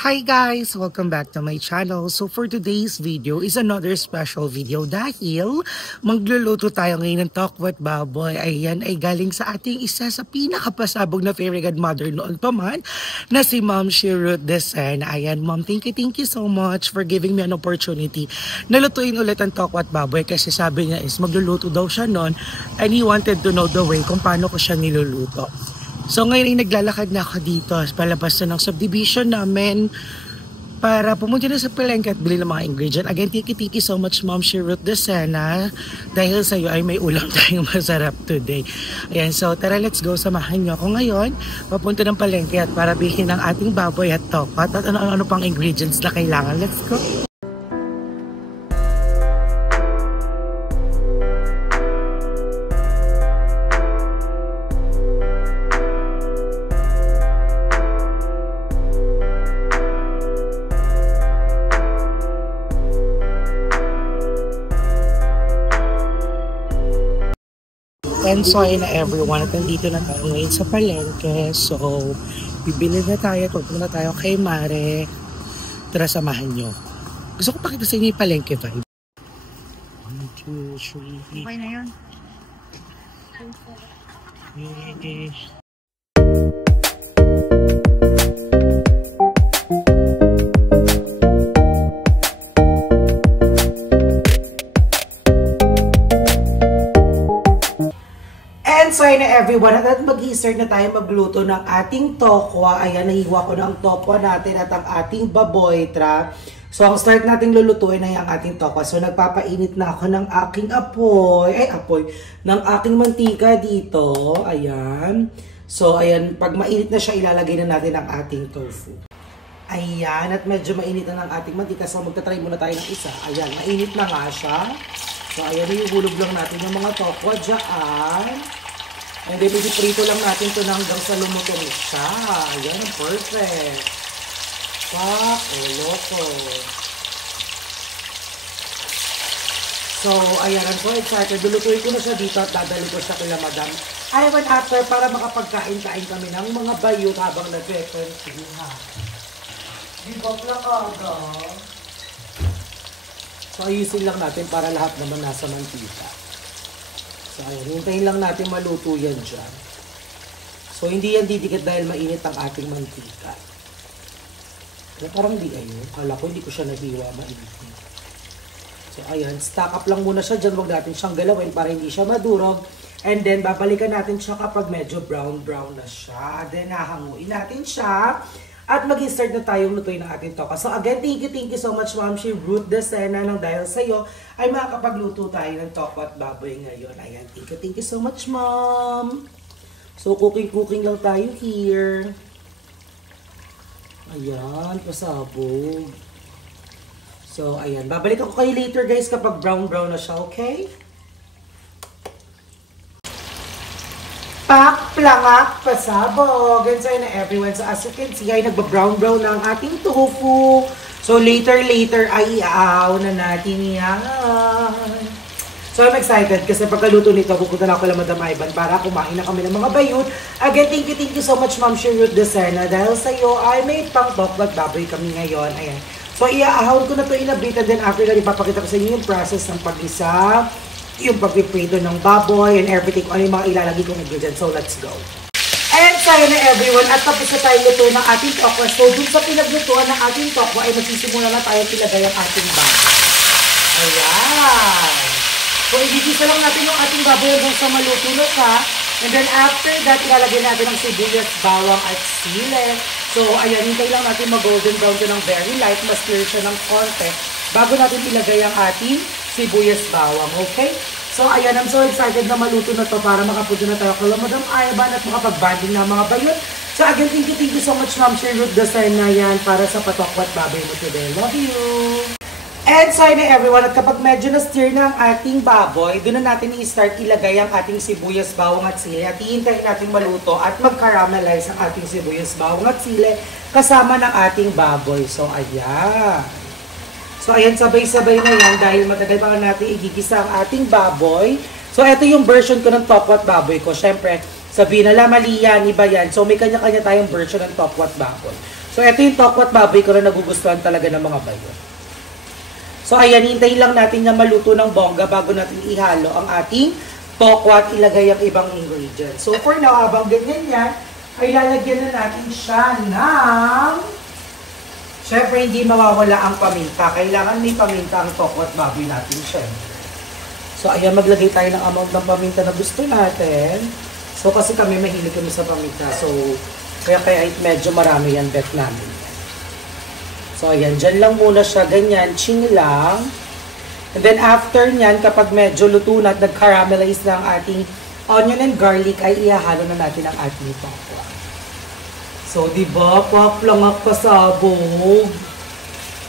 Hi guys! Welcome back to my channel. So for today's video is another special video dahil magluluto tayo ngayon ng tokwat baboy. Ayan ay galing sa ating isa sa pinakapasabog na fairy godmother noon pa man na si Ma'am Ruth Desen. Ayan Ma'am, thank you so much for giving me an opportunity na lutuin ulit ang tokwat baboy kasi sabi niya is magluluto daw siya noon and he wanted to know the way kung paano ko siya niluluto. So ngayon ay naglalakad na ako dito palabas na ng subdivision namin para pumunta na sa palengke at bili ng mga ingredient. Again, thank you so much Ma'am Ruth Desena dahil sa iyo ay may ulam tayong masarap today. Ayan, so tara let's go, samahan niyo ako ngayon papunta ng palengke at para bilhin ng ating baboy at tokwat at ano-ano pang ingredients na kailangan. Let's go! And so ayun na everyone, at nandito na tayo ngayon sa palengke. So, bibili na tayo, pupunta na tayo kay Mare. Tara, samahan nyo. Gusto ko pakita sa inyo yung palengke vibe. 1, 2, 3. Okay na yun. So ayun na everyone, at mag-i-start na tayo magluto ng ating tokwa. Ayan, nahiwa ko na ang tokwa natin at ang ating baboy trap. So ang start nating lulutuin ay ang ating tokwa. So nagpapainit na ako ng aking ng aking mantika dito. Ayan. So ayan, pag mainit na siya, ilalagay na natin ang ating tofu. Ayan, at medyo mainit na ng ating mantika. So magta-try muna tayo ng isa. Ayan, mainit na nga siya. So ayan, ihulog lang natin yung mga tokwa dyan. And then, ipiprito lang natin ito hanggang sa lumutong siya. Ayan, perfect. Pak, loko. So, ayan, I'm so excited. Lulutuin ko na siya dito at dadali ko siya kila Madam Ivan after para makapagkain-kain kami ng mga bayot habang nag-reference. Di ba plakaga? So, ayusin lang natin para lahat naman nasa mantika. So, ayan, hintayin lang natin maluto yan dyan. So, hindi yan didikit dahil mainit ang ating mantika. Kaya parang di ayun. Kala ko hindi ko siya nahiwa mainit. So, ayan, stack up lang muna siya dyan. Huwag natin siyang galawin para hindi siya madurog. And then, babalikan natin siya kapag medyo brown-brown na siya. Then, hahanguin natin siya. At mag-start na tayong lutuin ng ating toka. So again, thank you so much Ma'am Ruth Desena nang dahil sa iyo ay makakapagluto tayo ng toka at baboy ngayon. Ayan, thank you so much Ma'am. So cooking lang tayo here. Ayan, pasabog. So ayan, babalik ako kayo later guys kapag brown-brown na siya, okay? Pak, plangak, pasabog. And so na everyone. So as you can see, ay nagba-brown-brown na ang ating tofu. So later ay iaaw na natin yan. So I'm excited kasi pagkaluto nito, pupunta na ako kay Madam Ivan para kumain na kami ng mga bayot. Again, thank you so much Ma'am Ruth Desena. Dahil sa iyo ay may pang tokwat baboy kami ngayon. Ayan. So iaahon ko na to in a bit and then after that, ipapakita ko sa inyo yung process ng pag-isa, yung pag-prito ng baboy and everything, ano yung mga ilalagay kong ingredients. So, let's go. And tayo na everyone, at tapos na tayo luto ng ating tokwa. So, dun sa pinaglutuan ng ating tokwa, ay magsisimula na tayo ilagay ang ating baboy. Ayan. So, igigisa lang natin yung ating baboy hanggang sa maluto na siya. And then, after that, ilalagay natin ang sibuyas, bawang, at sili. So, ayan, hintay lang natin mag-golden brown to ng very light, mas-clear siya ng konti bago natin ilagay ang ating sibuyas bawang, okay? So, ayan, I'm so excited na maluto na to para makapunta na tayo kay Madam Ivan at makapag-banding na mga bayot. So, again, thank you so much Ma'am Ruth Desena yan para sa patokwat baboy mo today. Love you! And so, na everyone, at kapag medyo na-stir na ang ating baboy, doon na natin i-start ilagay ang ating sibuyas, bawang at sili at iintayin natin maluto at mag-caramelize ang ating sibuyas, bawang at sili kasama ng ating baboy. So, ayan. So, ayan, sabay-sabay na yan dahil matagal pa natin igigisa ang ating baboy. So, ito yung version ko ng tokwat baboy ko. Siyempre, sabihin na mali yan, iba yan. So, may kanya-kanya tayong version ng tokwat baboy. So, ito yung tokwat baboy ko na nagugustuhan talaga ng mga bayo. So, ayan, hintayin lang natin na maluto ng bongga bago natin ihalo ang ating tokwat, ilagay ang ibang ingredients. So, for now, habang ganyan yan, ay lalagyan na natin siya ng... Siyempre, hindi mawawala ang paminta. Kailangan may paminta ang tokwat baboy natin siya. So, ayan, maglagay tayo ng amount ng paminta na gusto natin. So, kasi kami mahilig kami sa paminta. So, kaya medyo marami yan bet namin. So, ayan. Dyan lang muna siya. Ganyan. Ching lang. And then, after nyan, kapag medyo luto na at nag-caramelize na ang ating onion and garlic, ay ihahalo na natin ang ating tokwa. So, diba? Paplangak pasabog.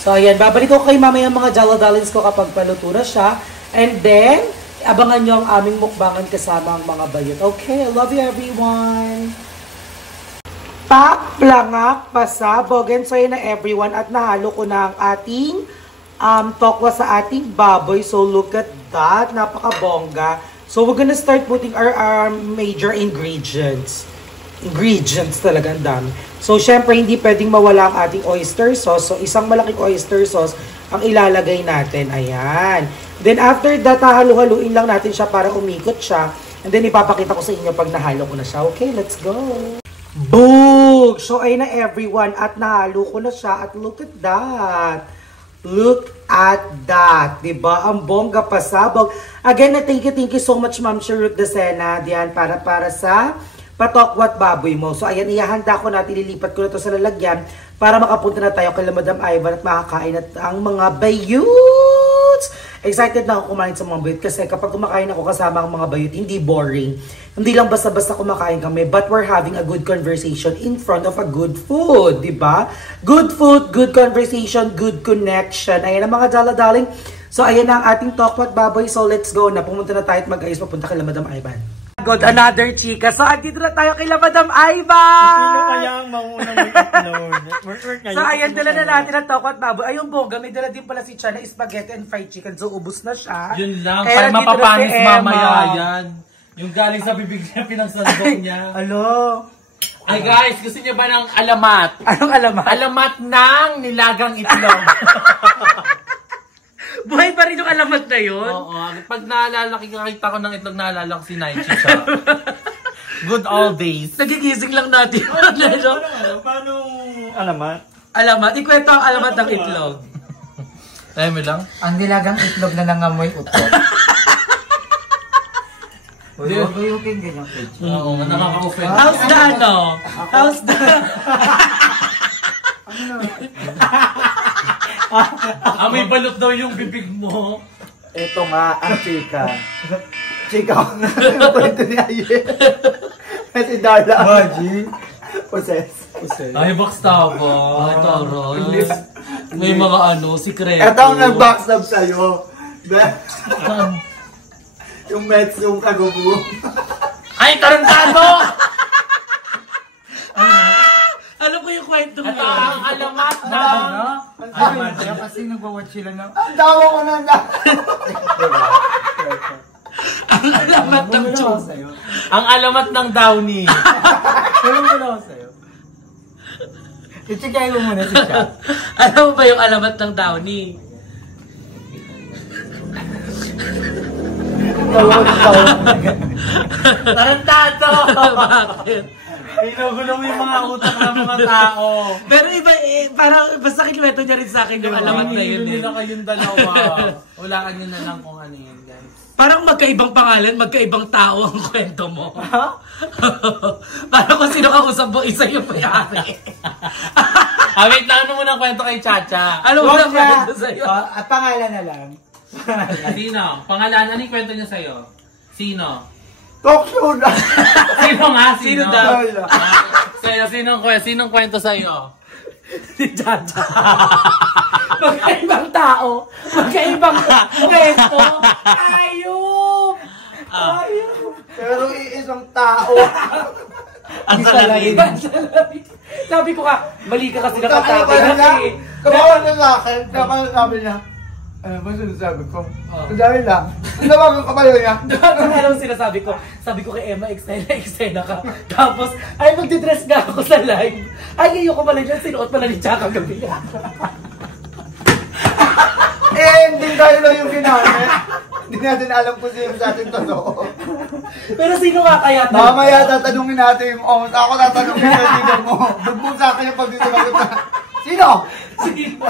So, ayan. Babalik ko kay mamaya mga jaladalins ko kapag paluto na siya. And then, abangan nyo ang aming mukbangan kasama ang mga bayot. Okay? I love you everyone! Paplangak, pasabog, and so yun na everyone at nahalo ko na ang ating tokwa sa ating baboy. So look at that, napakabongga. So we're gonna start putting our major ingredients. Ingredients talaga, ang dami. So syempre hindi pwedeng mawala ang ating oyster sauce. So isang malaking oyster sauce ang ilalagay natin. Ayan. Then after that, halu-haluin lang natin siya para umikot siya. And then ipapakita ko sa inyo pag nahalo ko na siya. Okay, let's go! Boom! So, ayun na everyone. At nahalo ko na siya. At look at that. Look at that. Diba? Ang bongga pasabog. Again, thank you so much, Ma'am Sherut Desena. Diyan, para sa patokwat baboy mo. So, ayan, ihahanda ko na. Ililipat ko na ito sa lalagyan para makapunta na tayo kay Madam Ivan at makakain at ang mga bayuts. Excited na ako kumain sa mga bayot kasi kapag kumakain ako kasama ang mga bayot, hindi boring. Hindi lang basta-basta kumakain kami, but we're having a good conversation in front of a good food, di ba? Good food, good conversation, good connection. Ayan ang mga dala-daling. So, ayan na ang ating tokwat baboy. So, let's go na. Pumunta na tayo at mag-ayos papunta kay Madam Ivan. God, another chika. So, andito na tayo kay Madam Ivan! Sino kaya ang maunang mag-upload? So, ayan, dala na natin ang tokwat baboy. Ayun, bongga, may dala din pala si Chana, spaghetti and fried chicken. So, ubus na siya. Yun lang, para mapapanis mamaya yan. Yung galing sa bibig niya, pinagsandok niya. Alo? Ay guys, gusto niyo ba ng alamat? Anong alamat? Alamat ng nilagang itlog. Buhay pa rin yung alamat na yun? Oo, pag naalala, nakikita ko ng itlog, naalala ko si Naichi siya. Good old days. Nagigising lang natin. Paano alamat? Alamat? Ikwento ang alamat ng itlog. Tayo mo lang? Ang nilagang itlog na nangamoy utot. Huwag-uyukin ganyang page. Oo, nakaka-offend. How's the ano? How's the... May balot daw yung bibig mo. Ito nga ang chika. Chika ko nga yung kwento ni Aye. Kasi Darla. Maji. Possess. Ay, backstab. Ay, taray. May mga sikreto. Ito ang nag-backstab sa'yo. Yung Mets, yung kagubo. Ay, tarantado! Alam ko yung kwento mo. Ito ang alamat ng... Kasi nagwawatch sila ng... Ang dawa ko na na! Ang alamat ng chum. Ang alamat ng Downy. Pero mo na ako sa'yo. I-checkay mo muna si Chat. Alam mo ba yung alamat ng Downy? Tarantado! Bakit? Pinugulo mo yung mga utak ng mga tao. Pero iba parang basta kinuwento niya rin sa akin yung alamat na yun. Hindi na kayong dalawa. Hulaan nyo na lang kung ano yun, guys. Parang magkaibang pangalan, magkaibang tao ang kwento mo. Parang kung sino kausap mo, isa yung may-ari. Wait lang, ano muna ang kwento kay Chacha? Ano mo na kwento sa'yo? At pangalan na lang. Sino? Pangalan, ano yung kwento niya sa'yo? Sino? Talk show na! Sino nga? Sino daw? Sa'yo, sinong kwento sa'yo? Si Chacha. Magkaibang tao. Magkaibang kwento. Ayup! Ayup! Pero iisang tao. Ang salamin. Sabi ko ka, mali ka kasi Kapawa nakatabi. na lang. Kapawa na sa akin. Kapawa sabi niya. Ano ba sinasabi ko? Dahil lang. Nawagan ka ba yun niya? Anong sinasabi ko? Sabi ko kay Emma, eksena ka. Tapos, ay magdidress nga ako sa live. Ay, ayoko pala dyan, sinuot pala ni Chaka gabi. Hindi tayo lang yung ginamit. Hindi natin alam kung sino sa atin totoo. Pero sino nga kaya? Mamaya tatanungin natin yung Oms. Ako tatanungin na dito mo. Bugbog sa akin yung pagdito na. Sino? Sino?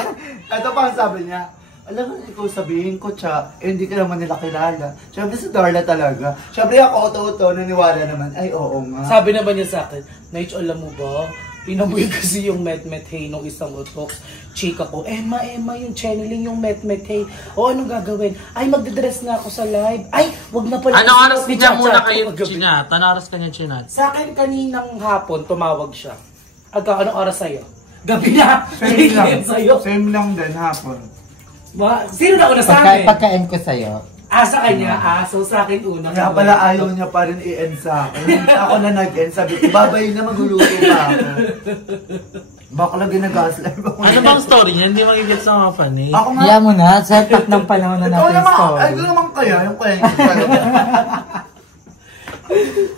Ito pa ang sabi niya. Alam mo, ikaw sabihin ko, hindi ka naman nila kilala. Siyempre si Darla talaga. Siyempre ako, auto-auto, naniwala naman. Ay, oo nga. Sabi naman niya sa akin, Naich, alam mo ba? Pinamuhin kasi yung Met Hey nung isang utok. Chika ko, Emma, yung channeling yung Met Hey. O, anong gagawin? Ay, magdadress nga ako sa live. Ay, wag na pala. Anong oras niya muna kayo chinat? Anong oras kanya chinat? Sa akin, kaninang hapon, tumawag siya. Anong oras sa'yo? Gabi na. Same lang. Sa'yo. Same lang din, hapon. Sino na una sa akin? Pagka-end ko sa'yo. Sa kanya. So sa akin una. Kaya pala ayaw niya pa rin i-end sa akin. Ako na nag-end. Sabi ko, babay na magluluto pa ako. Bakla ginagaslive ako. Ano bang story niya? Hindi magigit sa mga fan eh. Ako nga. Kaya mo na, setup ng panahon na natin story. Ay, doon naman kaya. Yung kaya yung talaga.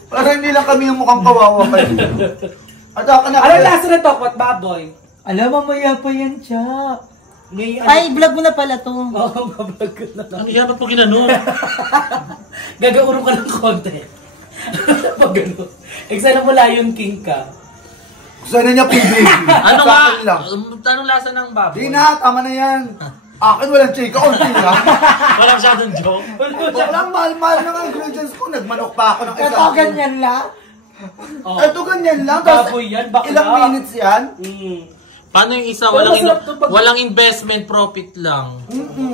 Para hindi lang kami yung mukhang kawawa kayo. At ako na Ano lasa na to? What baboy? Alam mo, mamaya pa yan, siya. Ay, vlog mo na pala to. Oo, mablog ko na lang. Ano yan? Ba't mo ginano? Gagaurong ka ng konti. Pag gano'n. Eksena mo Lion King ka. Sana niya pibig. Ano Sa nga? akin lang. Anong lasa ng baboy? Di na, tama na yan. Akin walang chika. Kunti lang. Walang masyadong joke. Walang mahal-mahal ng ingredients ko. Nagmanok pa ako ng isa. Ito, ganyan lang. Oh. Ito ganyan lang. Tapos Baboy yan, bakla. ilang minutes yan. Paano yung isa? Pero masarap to pag- Walang investment, profit lang.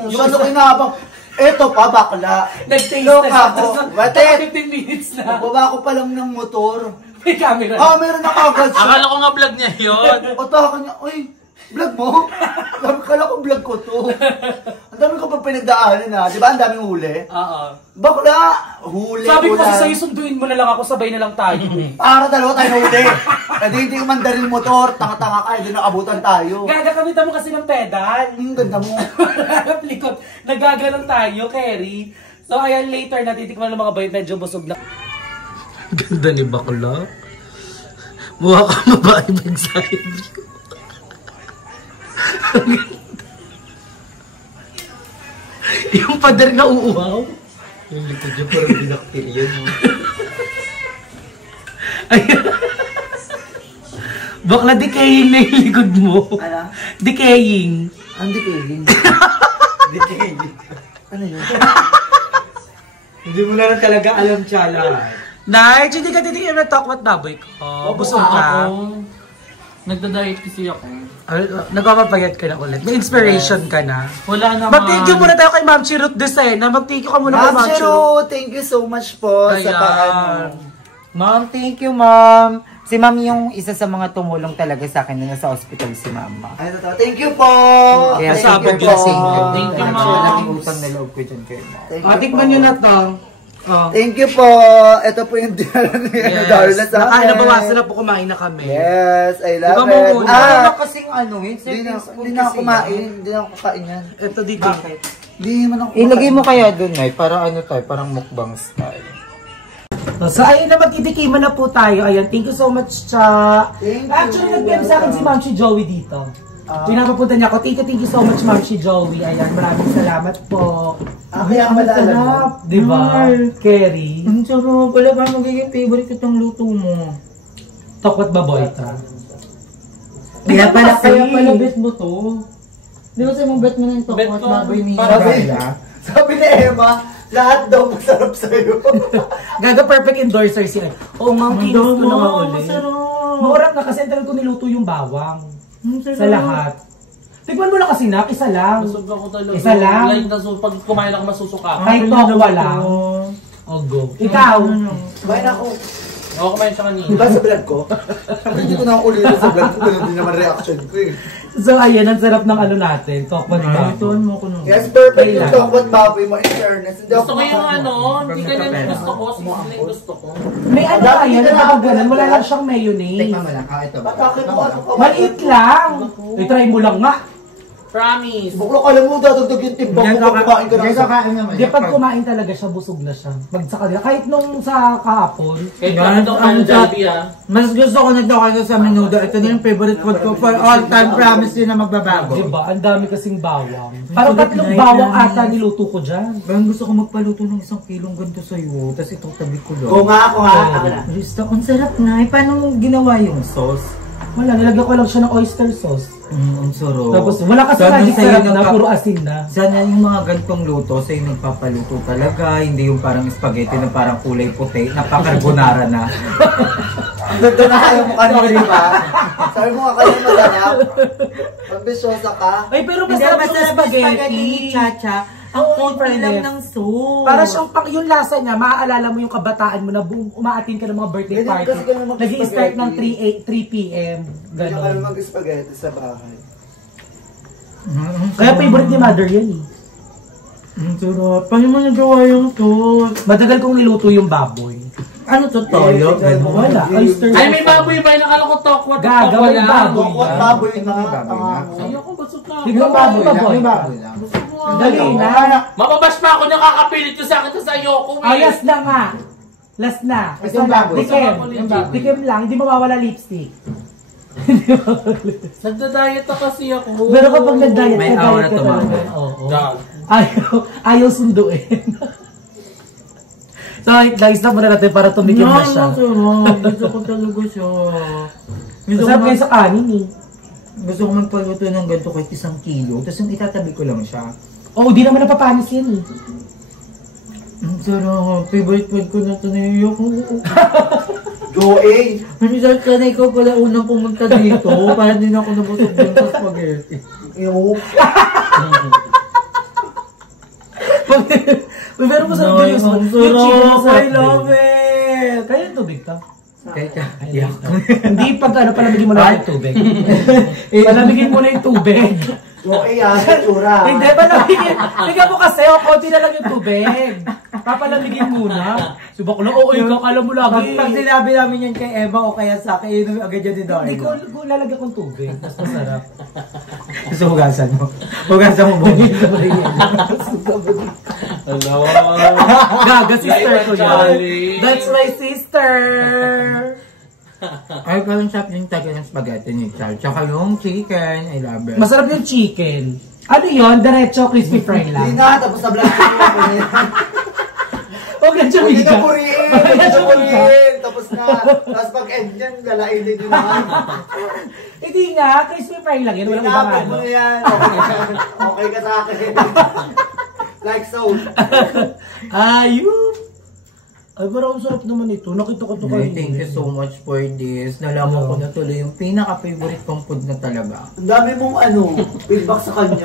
Sa looking habang, eto pa bakla. Nag-taste Look test. ako. Tapos Batet. 15 minutes na. Baba ko pa lang ng motor. May camera. Meron na kagad siya. Akala ko nga vlog niya yun. Otaka niya, uy, vlog mo? Kala ko vlog ko to. Ang dami ko pa pinagdaanan ha. Di ba ang daming huli? Oo. Bakla, huli. Sabi ko ulan. kasi sa'yo, sunduin mo na lang ako, sabay na lang tayo. Para dalawa tayo huli. Pwede hindi umandar yung motor, tanga-tanga ka, hindi nakabutan tayo. Gagakamitan mo kasi ng pedal. Ang ganda mo. Likod. Nagaganon tayo, Kerry. So, ayan, later, natitikman ng mga bayot, medyo busog na. Ganda ni Bakla. Mukha ka mabae mag-side view. Yung pader na uuhaw. Yung likod niya parang binakterya mo. Ayan. Bakla, decaying na yung likod mo. Ano? Decaying. Hindi kayo. Hindi kayo. Ano yun? Hindi mo na lang talaga alam, Chala. Nige, hindi ka titikim na talk what baboy ko. Busog ka. Nagda-diet kasi ako. Nagpapapayat ka na ulit. May inspiration ka na. Wala naman. Mag-thank you muna tayo kay Ma'am Chirut Desena. Mag-thank you ka muna kay Ma'am Ma'am Chirut. Chiro, thank you so much po sa Ayan. paano. Ma'am, thank you, ma'am. Si ma'am yung isa sa mga tumulong talaga sa akin na nasa hospital si mama. Ay, totoo. Thank you po. Kaya Thank super you po. blessing. Thank you, ma'am. Malaking utang na loob ko dyan kay ma'am. Thank you Tikman po. nyo na to. Oh. Thank you po. Ito po yung dinala ni Darla sa akin. Nabawasan na po, kumain na kami. Yes, I love Ikaw mo it. muna. Ano kasing ano yun? Hindi na ako kumain. Hindi na ako kakain yan. Ito dito. Hindi man ako Ilagay kumakain. mo kaya dun, ay para ano tayo, parang mukbang style. So, ayun na, magtitikiman na po tayo. Ayan, thank you so much, Cha. Thank you. Actually, nag-PM sa akin si Ma'am si Joey dito. Pinapapunta niya ako. Thank you so much, Ma'am si Joey. Ayan, maraming salamat po. Kaya pala alam mo. Diba? Kerry. Ang sarap. Wala ba magiging favorite itong luto mo? Tokwat baboy ka. Kaya pala Kasi- bet mo to. Di ba sa mong bet mo na yung Bet tokot ko. baboy ni Sabi, Darla? sabi ni Emma, lahat daw masarap sa'yo. Gaga perfect endorser siya. Oo, Ma'am, kinis ko na nga ulit. Masarap. Maurap na kasi talagang ko niluto yung bawang. Masarap. Sa lahat. Tikman mo na kasi na, isa lang. Busog ako talaga. Isa lang. Like, pag kumain ako masusuka. Kahit tokwa lang. O go. Ikaw. Bayan ako. Ako kumain siya kanina. Diba sa vlog ko? Hindi ko na ulitin sa vlog ko. Ganun din naman reaction ko eh. So ayan, ang sarap ng ano natin. Tokwat baboy. mo ko nung. Yes, perfect yung Kailan? tokwat baboy mo in fairness. Hindi Gusto ako ko yung kumakain. ano, hindi ganyan yung gusto ko. Sisiling gusto ko. May ano Dati kaya, hindi na nakapag ganun. ako Wala ganun. lang siyang mayonnaise. Tikman mo lang. Ito ba? Ba't akin mo ano ka? Maliit lang. I-try mo lang nga. Promise. Buklo, alam mo, dadagdag yung timbang mo pag kumain ka ng isa. kakain naman. Di pag kumain talaga siya, busog na siya. Sa kanila. Kahit nung sa kahapon. Kahit Yan, daw ang kayo Jollibee ah. Mas gusto ko na daw kayo sa menudo. Ito na yung favorite food ko for all time. Promise din na magbabago. Diba? Ang dami kasing bawang. Parang 3 bawang ata niluto ko dyan. Parang gusto ko magpaluto ng 1 kilong ganito sa'yo. Tapos itong tabi ko lang. Oo nga, ako nga. Ako na. Gusto, ang sarap na. Paano mo ginawa yung sauce? Wala, nilagyan ko lang siya ng oyster sauce. Ang sarap. Tapos wala kasi Sana magic sa'yo sarap na, nagpa- puro asin na. Sana yung mga gantong luto sa'yo nagpapaluto talaga. Hindi yung parang spaghetti na parang kulay puti. Napaka-carbonara na. Doon na kayo mo kanina, di ba? Sabi mo nga kanina masarap. Ambisyosa ka. Ay, pero Hindi, masarap yung masarap yung spaghetti. ni Chacha. Ang konti lang ng sauce. Para siyang yung lasa niya, maaalala mo yung kabataan mo na umaatin ka ng mga birthday Ganyan party. kasi ganun mag-spaghetti. Nag-i-start ng 3 p.m. Hindi ka Ganon. mag-spaghetti sa bahay. Kaya favorite ni Mother yan eh. Ang sarap. Paano mo nagawa yung sauce? Matagal kong niluto yung baboy. Ano to, toyo? Wala, oyster Ay, may baboy ba? Nakala ko tokwat. Gaga, may baboy. Kukwat baboy na. Ayoko, busog na. Ikaw baboy baboy. lang. Dali na. Mababash pa ako niya kakapilit ko sa akin sa ayoko. Last na nga. Last na. Ito yung baboy. Tikim. Yung baboy. Tikim lang, hindi mawawala lipstick. Nagda-diet na kasi ako. Pero kapag nag-diet May ka, aura diet ka to, Mama. talaga. Oo. Dog. Ayaw sunduin. So, guys, na muna natin para tumikim na siya. Sarap. Gusto ko talaga siya. Gusto ko, Masarap kayo sa kanin eh. gusto ko magpaluto ng ganito kahit 1 kilo. Tapos yung itatabi ko lang siya. Oo, di naman napapanis yan eh. Ang sarap. Favorite food ko na ito na yung Joey! Minsan ka na ikaw pala unang pumunta dito. Para din ako nabusog dun sa spaghetti. Yung Pero masarap din yung Ang chicken sarap. masarap I love din. it. Kaya yung tubig ka? Teka, ayak. Hindi pag palamigin mo na yung tubig. Palamigin mo na yung tubig. Joey ah, itsura. Hindi, palamigin. Tingnan mo kasi, konti na lang yung tubig. Papalamigin muna. Subak lang, oo, ikaw, alam mo lagi. Pag sinabi namin yan kay Eva o kaya sa akin, inumin agad yan ni Hindi Darla. ko lalagyan kong tubig. Mas masarap. Gusto hugasan mo. Hugasan mo buhay. Hello. Gaga, sister ko yan. Charlie. That's my sister. Ay, parang sarap yung taga ng spaghetti ni Char. Tsaka yung chicken, I love it. Masarap yung chicken. Ano yun? Diretso, crispy fry Hindi lang. na, tapos na blank yung Huwag na siya Hindi na miga. puriin! Hindi na puriin! Tapos na. Tapos pag-end yan, galain din yun naman. Hindi nga, crispy fry lang yun. Walang ibang Tinapit ano. mo yan. Okay ka sa akin. Like so. Ayun. Ay, parang ang sarap naman ito. Nakita ko ito Ay, thank you so much for this. Nalaman ko na tuloy yung pinaka-favorite kong food na talaga. Ang dami mong feedback sa kanya.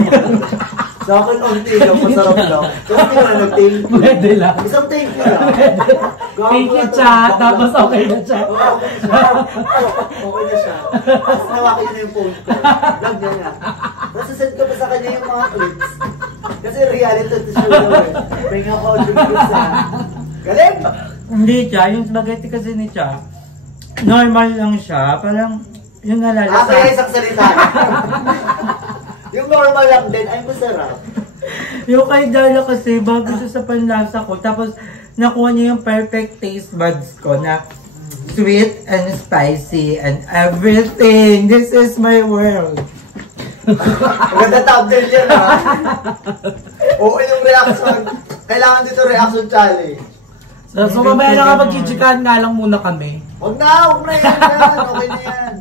Sa akin, onti lang, masarap lang. So, hindi ka na nag-thank you. Pwede lang. Isang thank you lang. Thank you, chat. Tapos okay na siya. Okay na siya. Tapos nawakin niya na yung phone ko. Vlog niya na. Tapos send ko pa sa kanya yung mga clips. Kasi reality to show daw eh. Bring ako clips sa... Galing! Hindi siya, yung spaghetti kasi ni Cha, normal lang siya. Parang, yung nalala Kaya isang salita. Yung normal lang din ay masarap. Yung kay Darla kasi, bago siya sa panlasa ko. Tapos, nakuha niya yung perfect taste buds ko na sweet and spicy and everything. This is my world. Maganda thumbnail yan ha. Oo yung reaction. Kailangan dito reaction challenge. So mamaya na nga mag-chichikahan nga lang muna kami. Huwag na yan. Okay na yan.